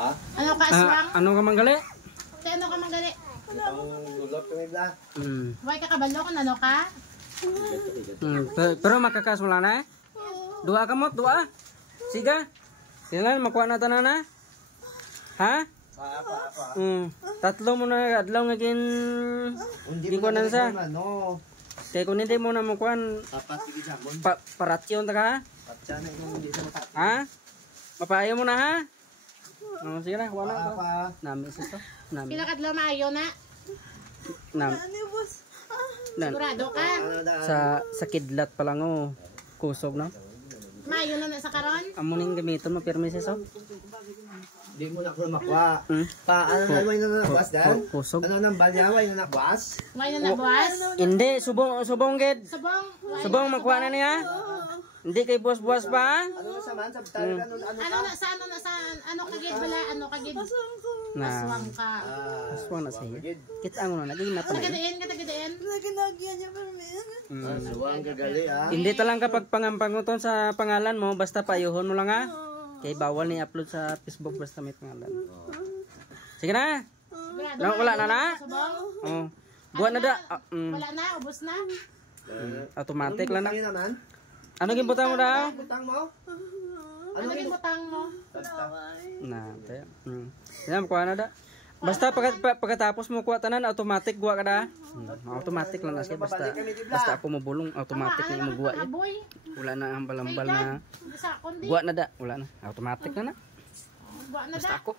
Ha? Ano ka aswang? Ano ka manggali? Ano ka manggali? Ang gulot kami ba? Huwag ka kabalo kung ano ka? Pero makakasula na eh. Dua ka mo, dua. Siga. Sila makuha na tanan na. Ha? Apa. Tatlo mo na adlaw nga gin ko na sa. No. Kay kun hindi mo na makuan Apat sige jambon. Paratyon ta ka. Patsa na yung hindi sa mata. Ha? Mapayo mo na ha? Sige na, wala pa. Apa. Namis ito. Namis. Pila kadlaw maayo na? Sigurado ka? Sa kidlat pa lang oh. Kusog no. Maayo na sa karon? Amuning gamiton mo permises oh. Di mo na ko makuha. Ano na way na nakwas dan? Kusog. Ano nang balyaway na nakwas? May na nabuwas? Hindi, subong ged. Subong? Subong makuha na niya. Hindi kay buwas-buwas pa. Ano na saman sa talaga Ano kagid bala? Ano kagid? Na. Aswang ka. Aswang na siya. Kita ang naging na pa. Tagadiin? Aswang gagali ah. Hindi talang kapag pangampanguton sa pangalan mo, basta payuhon mo lang ha. Kay bawal ni upload sa Facebook basta may pangalan. Sige na. Wala na. Subong? Oh. Buwan na da. Wala na, ubos na. Automatic lang na. naman? Ano gimbutang mo daw? Butang mo? Ano yung butang mo? Na, tayo. Yan, kuha na da. Basta pagkatapos mo kuha tanan, automatic guwa ka da. Automatic lang na siya. Basta ako mabulong, automatic na yung guwa yan. Wala na ang balambal na. Guwa na da. Wala na. Automatic na na. Buwa na Basta da. ako.